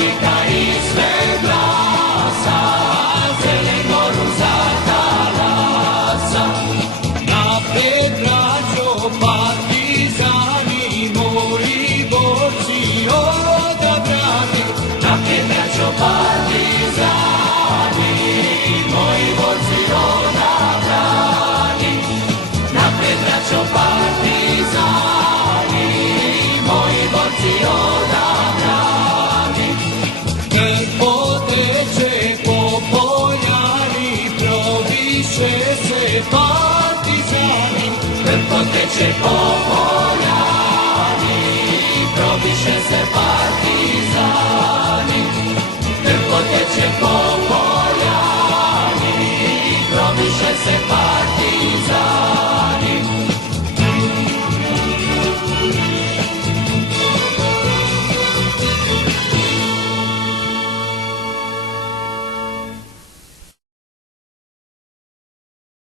vika i sve glasa, Crne Goru zatalasa. Napred braćo partizani, moji borci odabrani, napred braćo partizani, moji borci odabrani, napred braćo partizani, moji borci odabrani. Krpo teče po poljani, proviše se partizani, krpo teče po poljani, proviše se